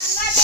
Let's